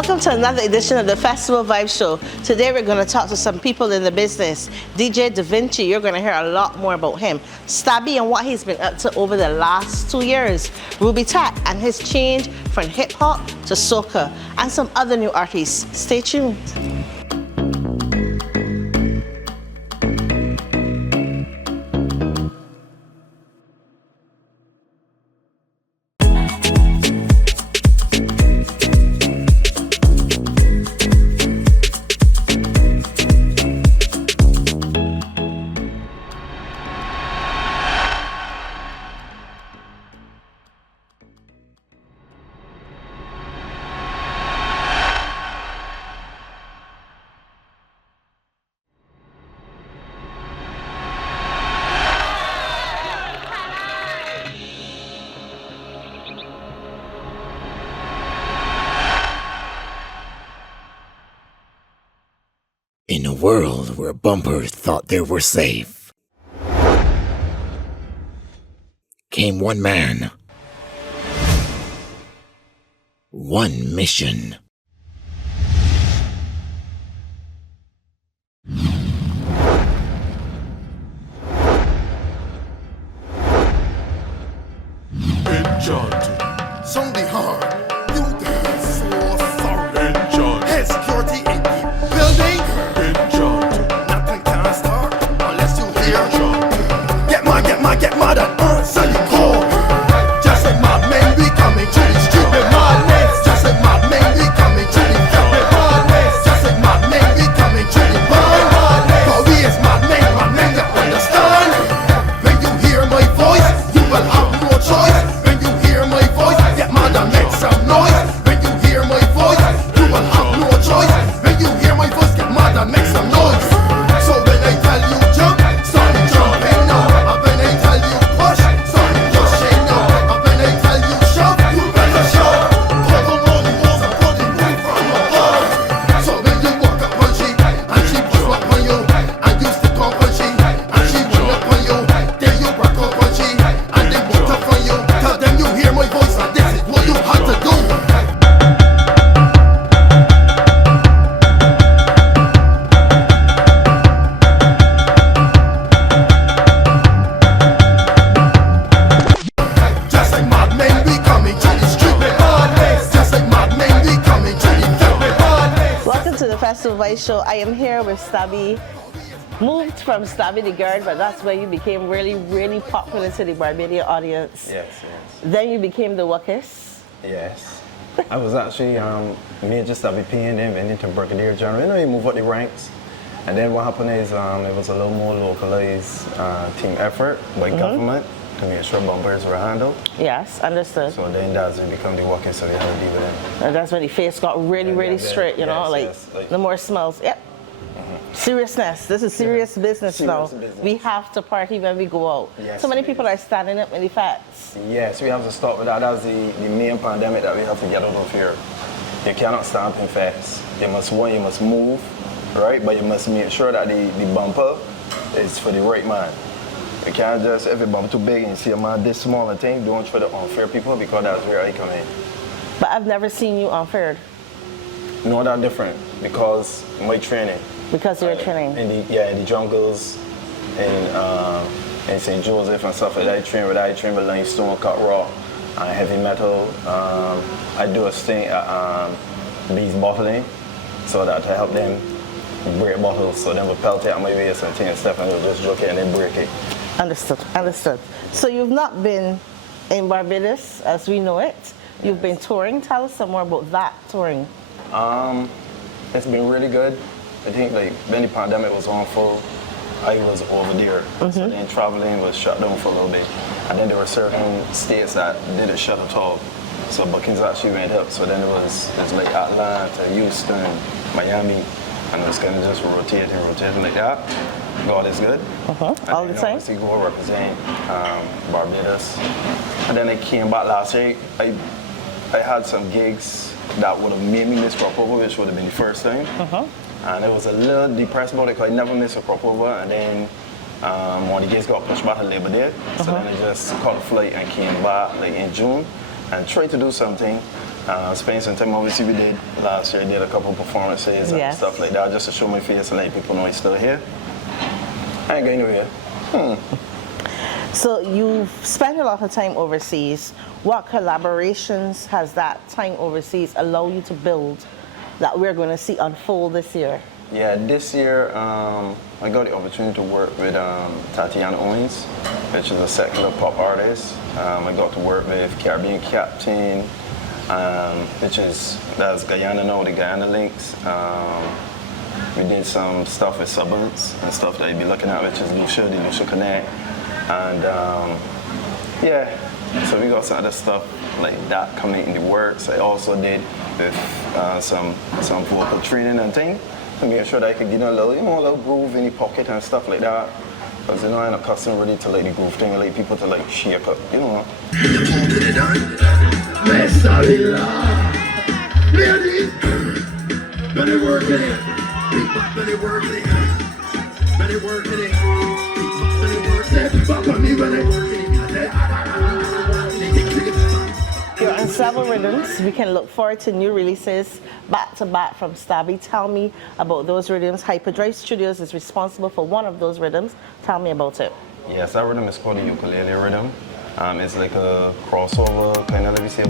Welcome to another edition of the Festival Vibe Show. Today we're going to talk to some people in the business. DJ Da Vinci, you're going to hear a lot more about him. Stabby and what he's been up to over the last 2 years. RubyTech and his change from hip-hop to soca. And some other new artists. Stay tuned. In a world where bumpers thought they were safe, came one man, one mission. Enchanted. Sounding hard. You dance so sorry. Enchanted. Head security in the building. Enchanted. Nothing can start unless you hear. Enchanted. Get mad and answer you call. Just like mad men, we coming to the street with madness. Just like mad men, we coming to the street with madness. Just like mad men, we coming to the bar. For we is mad men, you understand? When you hear my voice, you will have no choice. When you hear my voice, get mad and make some noise. When you hear my voice, you will have no choice. When you hear my voice, get mad and make some noise. So when I tell you jump, start jumping now. And when I tell you push, start pushing now. And when I tell you shove, you better shove. Put them on the walls and put it right from above. So when you walk up on she, and she push up on you, and you stick on she, and she run up on you, then you rock up on she, and they walk up on you. Tell them you hear my voice and this is what you have to do. Just like mad men, we coming to the street with madness. Just like mad men, we coming to the street with madness. Welcome to the Festival Vibe Show. I am here with Stabby. Moved from Stabby the Girl, but that's where you became really, really popular to the Barbadian audience. Yes. Then you became the Wuckus. Yes. I was actually major Stabby P and then went into Brigadier General. You know, you move up the ranks. And then what happened is it was a little more localized team effort by government to make sure bumpers were handled. Yes, understood. So then that's when it became the working, so they had to deal with them. And that's when the face got really, really straight, you know, Yes, the more smells. Yep. Seriousness. This is serious business now. Serious business. We have to party when we go out. Yes, so many yes. people are standing up with the fats. Yes, we have to stop with that. That's the main pandemic that we have to get out of here. You cannot stand in fast. You must move, right? But you must make sure that the bumper is for the right man. You can't just, if a bumper too big and you see a man this small and thing, don't try to unfair people because that's where I come in. But I've never seen you unfair No, that's different because my training. because you're training. In the jungles, in St. Joseph and stuff like that. I train with limestone, cut rock, and heavy metal. I do a thing at bees bottling, so that to help them break bottles. So then we pelt it on my waist and things and stuff, and we'll just joke it and then break it. Understood. So you've not been in Barbados as we know it. You've been touring. Tell us some more about that touring. It's been really good. I think like when the pandemic was on full, I was over there. So then traveling was shut down for a little bit. And then there were certain states that didn't shut at all. So bookings actually went up. So then it's like Atlanta, Houston, Miami, and it was kind of just rotating like that. God is good. All the time? Obviously go represent Barbados. And then I came back last week. I had some gigs that would have made me miss Cropover, which would have been the first time. And it was a little depressed about it because I never missed a Cropover. And then one of the gigs got pushed back to Labor Day. So then I just caught a flight and came back like in June and tried to do something. Spending some time, obviously we did last year, I did a couple performances and Yes. stuff like that, just to show my face and let people know I'm still here. I ain't going nowhere. So you've spent a lot of time overseas. What collaborations has that time overseas allowed you to build that we're going to see unfold this year? Yeah, this year I got the opportunity to work with Tatiana Owens, which is a secular pop artist. I got to work with Caribbean Captain, that's Guyana now, the Guyana Links. We did some stuff with Suburbs and stuff that you'll be looking at, which is Lucia, the Lucia Connect. And yeah, so we got some other stuff like that coming in the works. I also did with some vocal training and things to make sure that I could get a little, a little groove in the pocket and stuff like that. Because I'm not accustomed really to like the groove thing, I like people to like shake up, Let's start it up. Ladies, better work it. Better work it. Better work it. Better work it. Papa me when I work it. You're on several rhythms. We can look forward to new releases back to back from Stabby. Tell me about those rhythms. Hyperdrive Studios is responsible for one of those rhythms. Tell me about it. Yes, that rhythm is called the ukulele rhythm. It's like a crossover, kind of, let me say,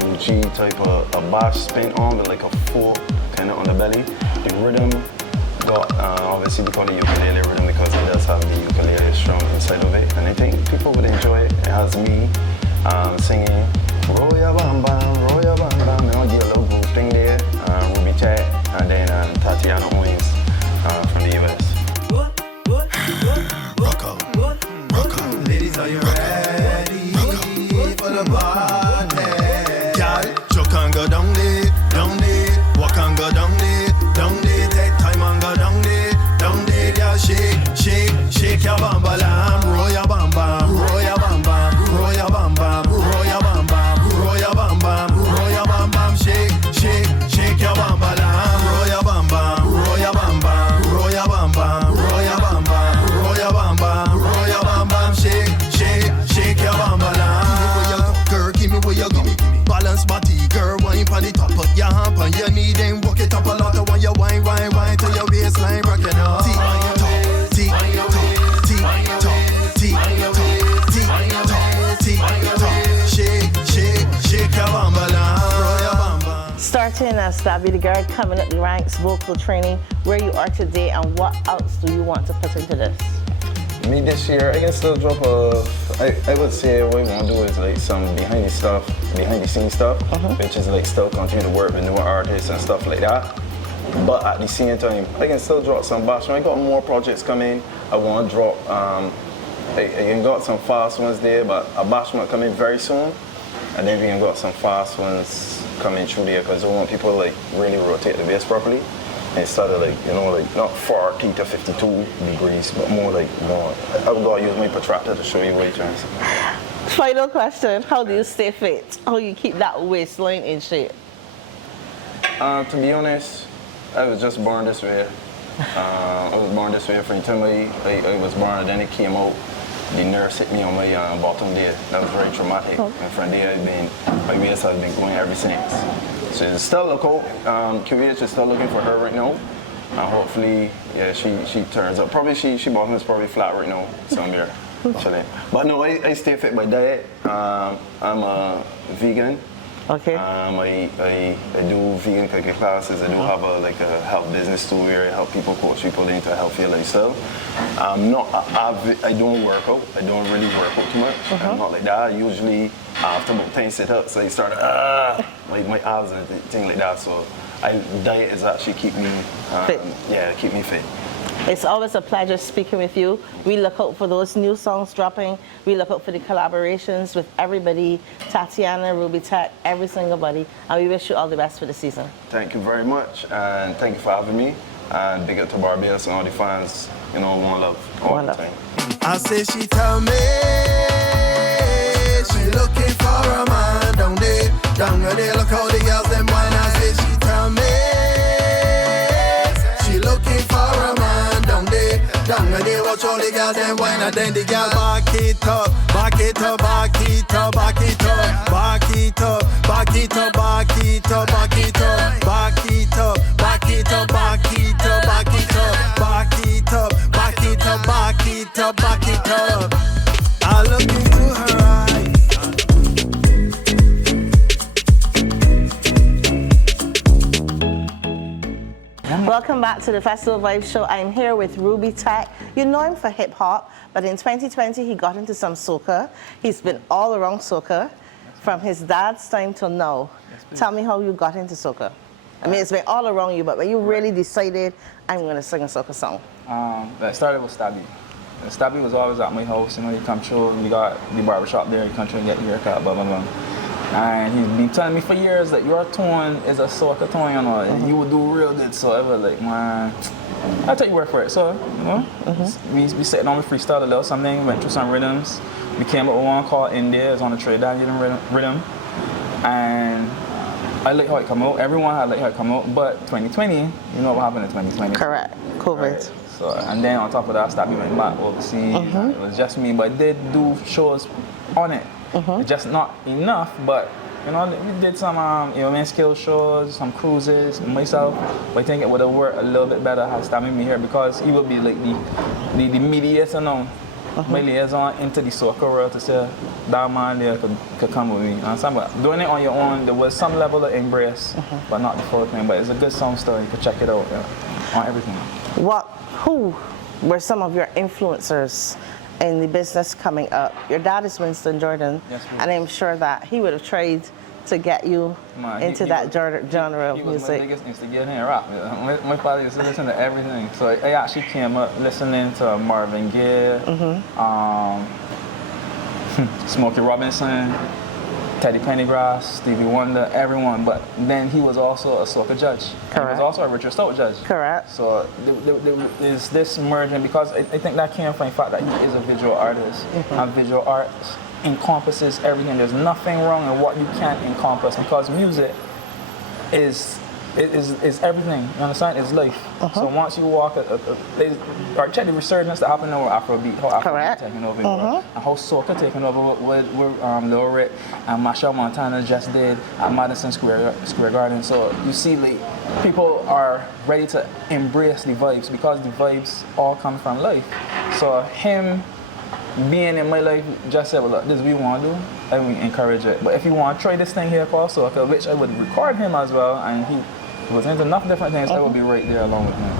bougie type of a bass spin on with like a fork kind of on the belly. The rhythm got, obviously we call it ukulele rhythm because it does have the ukulele strum inside of it. And I think people would enjoy it. It has me singing, roll ya bam bam, roll ya bam bam. And I'll get a little groove thing there, RubyTech, and then Tatiana Owens from the US. Rock on, rock on. Ladies, are you ready for the party? Girl, chuck and go down there, walk and go down there, take time and go down there, girl, shake your bam bam, roll your bam bam, roll your bam bam, roll your bam bam, roll your bam bam, roll your bam bam, roll your bam bam, shake your bam bam, roll your bam bam, roll your bam bam, roll your bam bam, roll your bam bam, roll your bam bam, roll your bam bam, shake your bam bam. Girl, give me what you got. Balance body, girl, wine pon the top, put your hand on your knee, then walk it up a lot. When you wine to your waistline, rockin' up. Shake your bam bam, roll your bam bam. Starting as Stabby the Girl, coming up the ranks, vocal training, where you are today, and what else do you want to put into this? Me this year, I can still drop I would say what we want to do is like some behind the scenes stuff, which is like still continue to work with newer artists and stuff like that. But at the same time, I can still drop some bashment. I got more projects coming. I want to drop, I got some fast ones there, but a bashment coming very soon. And then we can got some fast ones coming through there because I want people to like really rotate the bass properly. Instead of like, like not 40 to 52 degrees, but more like, I've got to use my protractor to show you what you're trying to say. Final question, how do you stay fit? How do you keep that waistline in shape? To be honest, I was just born this way. I was born this way from the time I was born, and then it came out. The nurse hit me on my bottom there. That was very traumatic. And from there, my waist has been going ever since. So it's still look out. QVH is still looking for her right now. And hopefully, yeah, she turns up. Probably she bottom is probably flat right now somewhere. Chilling. But no, I stay fit by diet. I'm a vegan. Okay. I do vegan cooking classes. I do have a health business too where I help people, coach people into a healthier lifestyle. I don't work out. I don't really work out too much. I'm not like that. Usually after about 10 sit-ups, I start like my abs and things like that. So diet is actually keep me fit. Yeah, keep me fit. It's always a pleasure speaking with you. We look out for those new songs dropping. We look out for the collaborations with everybody, Tatiana, RubyTech, every single body. And we wish you all the best for the season. Thank you very much, and thank you for having me. And big up to Barbados and all the fans, one love all the time. I say she tell me she looking for a man down there. Look how the girls them wine. I say she tell me she looking for a man down there. watch all the girls them wine and then the girl back it up, back it up, back it up, back it up, back it up, back it up, back it up, back it up, back it up, back it up, back it up, back it up, back it up, back it up, back it up, back it up. I look into her eyes. Welcome back to the Festival Vibes Show. I'm here with RubyTech. You know him for hip hop, but in 2020 he got into some soca. He's been all around soca from his dad's time till now. Tell me how you got into soca. I mean, it's been all around you, but when you really decided, I'm going to sing a soca song. That started with Stabby. Stabby was always at my house, you know, you come through, you got the barbershop there, you come through and get your haircut, blah, blah, blah. And he's been telling me for years that your tone is a soca tone, you know, and you would do real good. So I was like, man, I'll take your word for it. So, you know, we sitting on, we freestyle a little something, went through some rhythms. We came up with one called India, it was on the trade down rhythm. And I like how it come out. Everyone had like how it come out, but 2020, you know what happened in 2020? Correct, COVID. Right. So, and then on top of that, Stabby went back overseas. It was just me, but I did do shows on it. Just not enough, but you know, we did some skill shows, some cruises, myself. But I think it would have worked a little bit better had Stabby me here because he would be like the mediator now. My liaison into the soca world to say that man there could come with me. And but doing it on your own, there was some level of embrace, but not the full thing. But it's a good song story. You could check it out on everything. Who were some of your influencers in the business coming up? Your dad is Winston Jordan, yes, and I'm sure that he would have tried to get you into that genre of music. He was my biggest instigator in rap. My father used to listen to everything. So I actually came up listening to Marvin Gaye, Smokey Robinson, Teddy Pendergrass, Stevie Wonder, everyone. But then he was also a soca judge. Correct. He was also a Richard Stout judge. Correct. So there's this merging because I think that came from the fact that he is a visual artist. And visual arts encompasses everything. There's nothing wrong in what you can't encompass because music is everything. You understand? It's life. So once you walk, check the resurgence that happened over Afrobeat, how Afrobeat taking over, and how soca taking over with Lil Rick and Machel Montana just did at Madison Square Garden. So you see, like, people are ready to embrace the vibes because the vibes all come from life. So him being in my life just said, well, look, this is what we want to do, and we encourage it. But if you want to try this thing here called soca, which I would record him as well, and he was into enough different things, I would be right there along with him.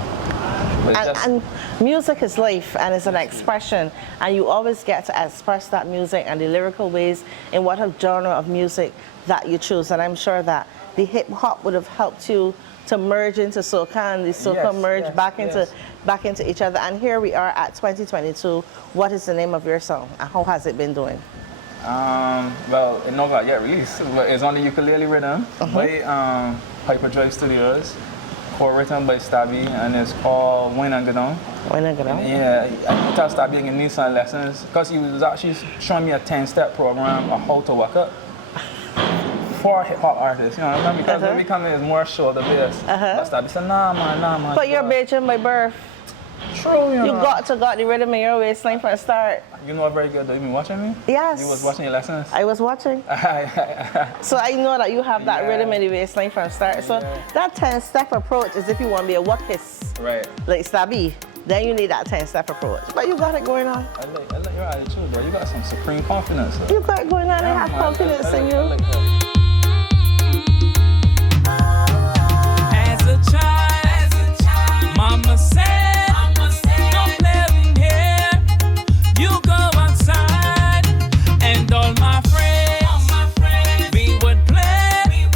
And music is life and it's an expression, and you always get to express that music and the lyrical ways in whatever genre of music that you choose. And I'm sure that the hip hop would have helped you to merge into soca and the soca merge back into each other. And here we are at 2022. What is the name of your song and how has it been doing? Well, it's not yet released, but it's on the ukulele rhythm by Hyperdrive Studios, co-written by Stabby, and it's called Wine and Go Down. Wine and Go Down? Yeah, I taught Stabby in Nissan lessons because he was actually showing me a 10-step program of how to work up for hip-hop artists, you know, because when we come in, it's more shoulder-based. But Stabby said, nah, man. But you're Belgian by birth. True, you know. You got the rhythm in your waistline from the start. You know very good. You been watching me? Yes. You was watching your lessons? I was watching. So I know that you have that rhythm in the waistline from the start. So that 10-step approach is if you want to be a workist, right? Like Stabby, then you need that 10-step approach. But you got it going on. I like your attitude, bro. You got some supreme confidence. You got it going on. I have confidence in you. As a child, Mama said, don't play in here. You go outside, and all my friends, we would play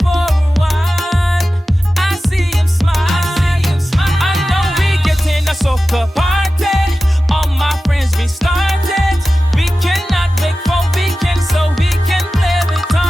for a while. I see him smile. I know we get in a soca party. All my friends we started. We cannot wait for weekend so we can play with all.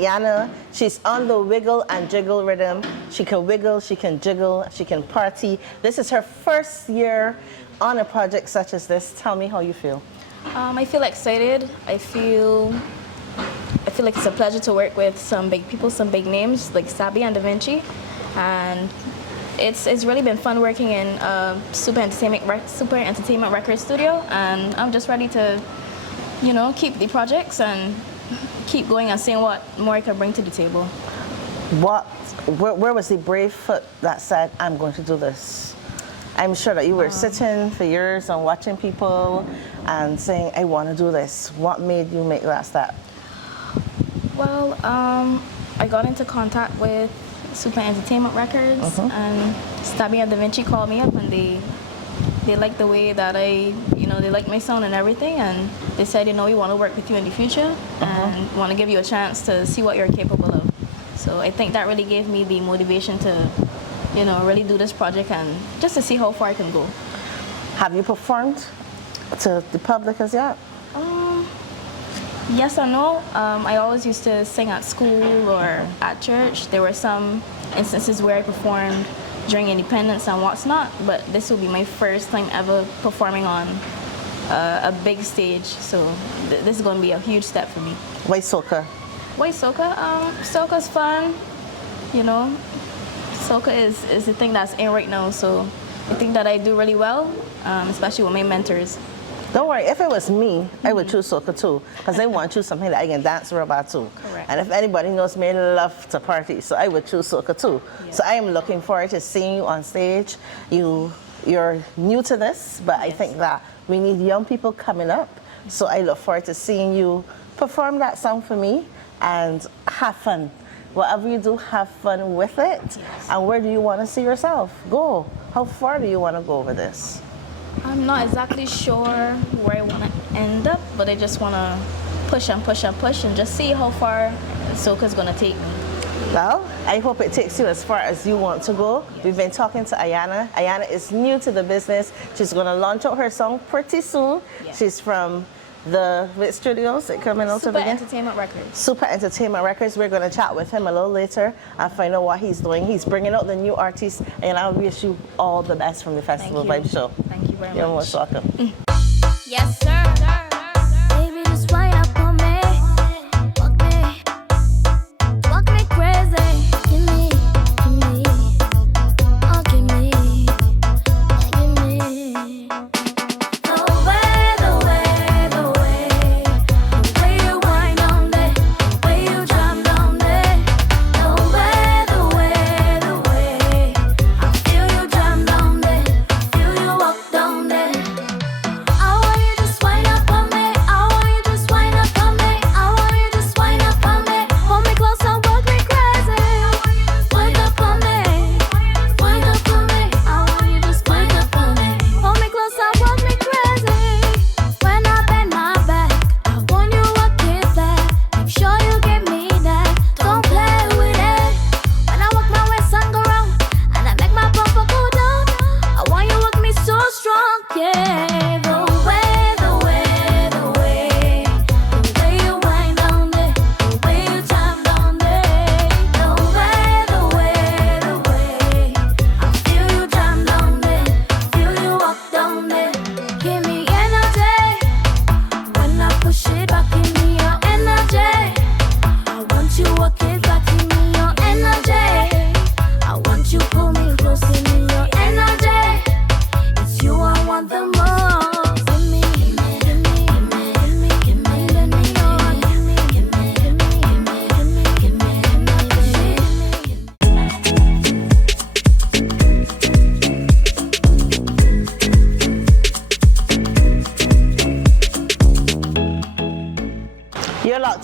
Ayana. She's on the wiggle and jiggle rhythm. She can wiggle, she can jiggle, she can party. This is her first year on a project such as this. Tell me how you feel. I feel excited. I feel like it's a pleasure to work with some big people, some big names like Stabby and Da Vinci, and it's really been fun working in Super Entertainment Record Studio, and I'm just ready to, you know, keep the projects and keep going and seeing what more I can bring to the table. Where was the brave foot that said, I'm going to do this? I'm sure that you were sitting for years and watching people and saying, I want to do this. What made you make that step? Well, I got into contact with Super Entertainment Records, and Stabby and Da Vinci called me up, and they liked the way that they liked my sound and everything, and they said, you know, we want to work with you in the future and want to give you a chance to see what you're capable of. So I think that really gave me the motivation to, you know, really do this project and just to see how far I can go. Have you performed to the public as yet? Yes or no. I always used to sing at school or at church. There were some instances where I performed during Independence and what's not, but this will be my first time ever performing on a big stage. So this is going to be a huge step for me. Why Soca? Why Soca? Soca's fun. You know, Soca is the thing that's in right now. So I think that I do really well, especially with my mentors. Don't worry, if it was me, I would choose Soca too, because I want to choose something that I can dance about too. Correct. And if anybody knows me, I love to party, so I would choose Soca too. Yeah. So I am looking forward to seeing you on stage. You're new to this, but I think that we need young people coming up. So I look forward to seeing you perform that song for me and have fun. Whatever you do, have fun with it. Yes. And where do you want to see yourself go? How far do you want to go with this? I'm not exactly sure where I want to end up, but I just want to push and push and push and just see how far Soca's going to take me. Well, I hope it takes you as far as you want to go. Yes. We've been talking to Ayana. Ayana is new to the business. She's going to launch out her song pretty soon. Yes. She's from the studios that coming out Super of again? Entertainment Records. Super Entertainment Records. We're going to chat with him a little later and find out what he's doing. He's bringing out the new artists, and I wish you all the best from the Festival Vibe Show. Thank you very much. You're most welcome. Yes, sir. Baby, just wind up on me. Walk me crazy. Give me. Oh, give me.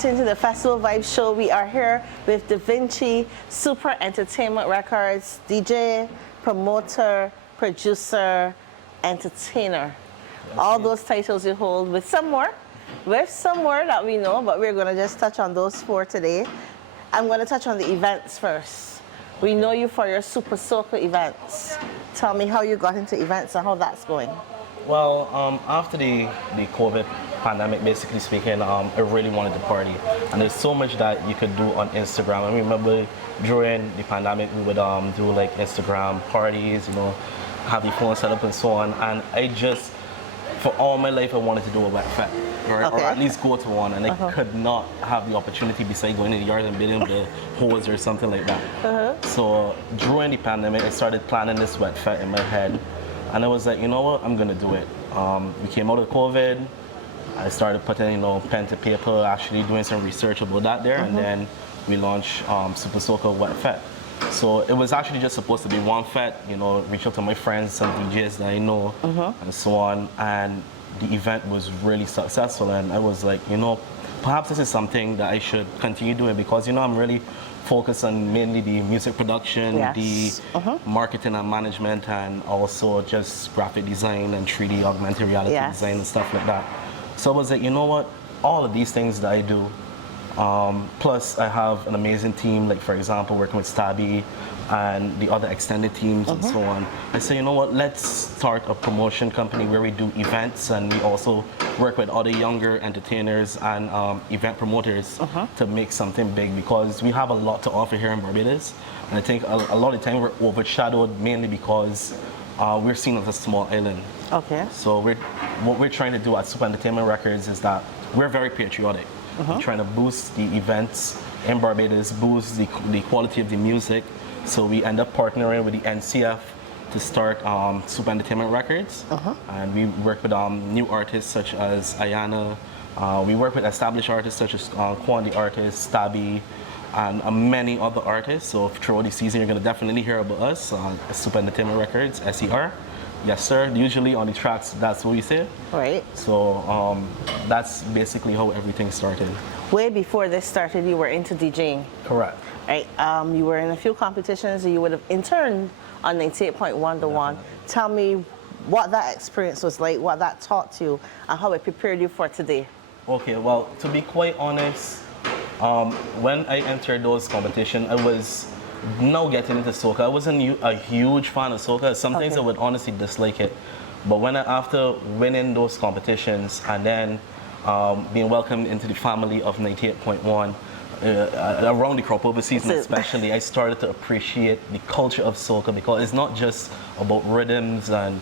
Into the Festival Vibe Show. We are here with Da Vinci, Super Entertainment Records, DJ, promoter, producer, entertainer. All those titles you hold with some more that we know, but we're going to just touch on those 4 today. I'm going to touch on the events first. We know you for your Super Soca events. Tell me how you got into events and how that's going. Well, after the COVID pandemic, basically speaking, I really wanted to party. And there's so much that you could do on Instagram. I remember during the pandemic, we would do like Instagram parties, you know, have your phone set up and so on. And I just, for all my life, I wanted to do a wet fete, right? Or at least go to one. And I could not have the opportunity besides going in the yard and bidding the hose or something like that. So during the pandemic, I started planning this wet fete in my head. And I was like, you know what, I'm gonna do it. We came out of COVID. I started putting, you know, pen to paper, actually doing some research about that there, and then we launched Super Soca Wet Fete. So it was actually just supposed to be one fete, you know, reach out to my friends, some DJs that I know, and so on. And the event was really successful, and I was like, you know, perhaps this is something that I should continue doing because, you know, I'm really focused on mainly the music production, the marketing and management, and also just graphic design and 3D augmented reality design and stuff like that. So I was like, you know what, all of these things that I do, plus I have an amazing team, like for example, working with Stabby and the other extended teams and so on. I said, you know what, let's start a promotion company where we do events and we also work with other younger entertainers and event promoters to make something big because we have a lot to offer here in Barbados. And I think a lot of the time we're overshadowed mainly because we're seen as a small island. So what we're trying to do at Super Entertainment Records is that we're very patriotic. We're trying to boost the events in Barbados, boost the quality of the music. So we end up partnering with the NCF to start Super Entertainment Records. And we work with new artists such as Ayana. We work with established artists such as Quan the artist, Stabby, and many other artists. So throughout the season, you're going to definitely hear about us, Super Entertainment Records, SER. Yes, sir. Usually on the tracks, that's what we say. Right. So that's basically how everything started. Way before this started, you were into DJing. Correct. Right. You were in a few competitions. You would have interned on 98.1 The One. Tell me what that experience was like, what that taught you, and how it prepared you for today. Okay. Well, to be quite honest, when I entered those competitions, I was now getting into soca. I wasn't a huge fan of soca. Some things I would honestly dislike it. But after winning those competitions and then being welcomed into the family of 98.1, around the crop over season especially, I started to appreciate the culture of soca because it's not just about rhythms and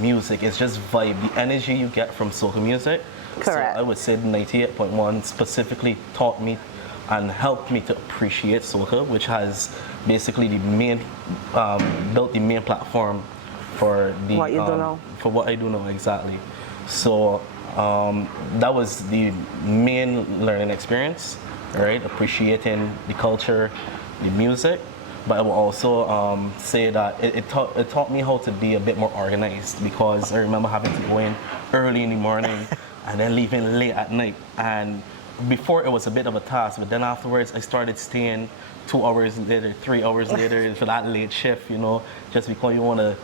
music, it's just vibe, the energy you get from soca music. Correct. So I would say 98.1 specifically taught me and helped me to appreciate soca, which has basically the main built the main platform for the what you do now. For what I do now, exactly. So that was the main learning experience, right? Appreciating the culture, the music. But I will also say that it taught me how to be a bit more organized because I remember having to go in early in the morning and then leaving late at night. And before it was a bit of a task, but then afterwards I started staying 2 hours later, 3 hours later for that late shift, you know, just because you want to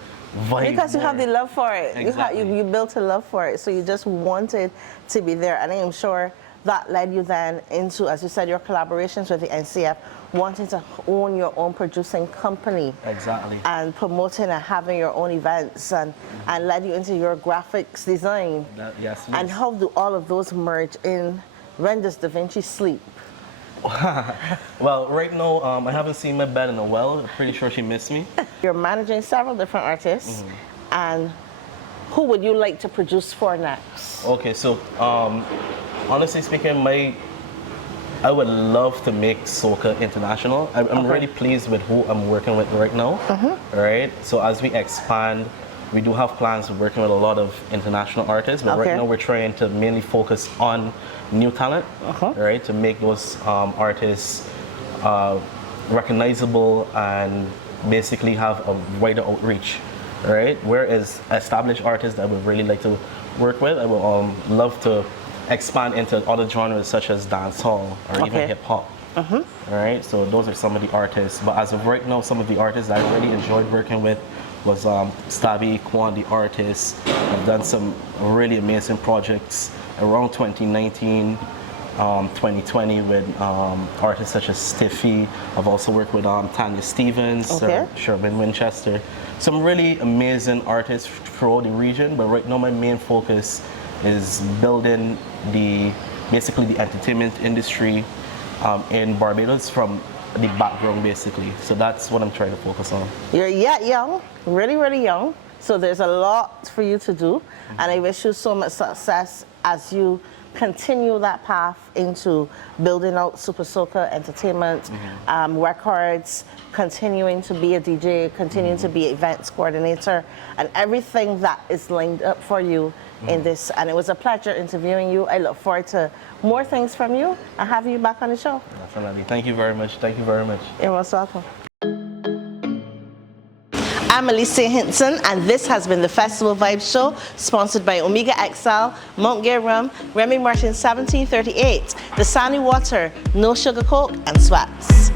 vibe. Because you have the love for it. Exactly. You built a love for it, so you just wanted to be there. And I am sure that led you then into, as you said, your collaborations with the NCF, wanting to own your own producing company. Exactly. And promoting and having your own events and led you into your graphics design. Yes. And how do all of those merge in? When does Da Vinci sleep? Well, right now, I haven't seen my bed in a while. I'm pretty sure she missed me. You're managing several different artists, and who would you like to produce for next? Okay, so honestly speaking, I would love to make soca international. I'm really pleased with who I'm working with right now. Right? So as we expand, we do have plans of working with a lot of international artists, but right now we're trying to mainly focus on new talent, right? To make those artists recognizable and basically have a wider outreach, right? Whereas established artists that I would really like to work with, I would love to expand into other genres such as dancehall or even hip hop. Right? So those are some of the artists. But as of right now, some of the artists that I really enjoyed working with was Stabby, Quan the artist. I've done some really amazing projects around 2019, 2020 with artists such as Stiffy. I've also worked with Tanya Stevens, Sherman Winchester. Some really amazing artists throughout the region, but right now my main focus is building basically the entertainment industry in Barbados from the background, basically. So that's what I'm trying to focus on. You're yet young, really, really young. So there's a lot for you to do, and I wish you so much success as you continue that path into building out Super Soca Entertainment, records, continuing to be a DJ, continuing to be events coordinator, and everything that is lined up for you in this. And it was a pleasure interviewing you. I look forward to more things from you and have you back on the show. Definitely. Thank you very much. Thank you very much. You're most welcome. I'm Alicia Hinton, and this has been the Festival Vibes Show, sponsored by Omega XL, Mount Gay Rum, Remy Martin 1738, The Sunny Water, No Sugar Coke, and Swaps.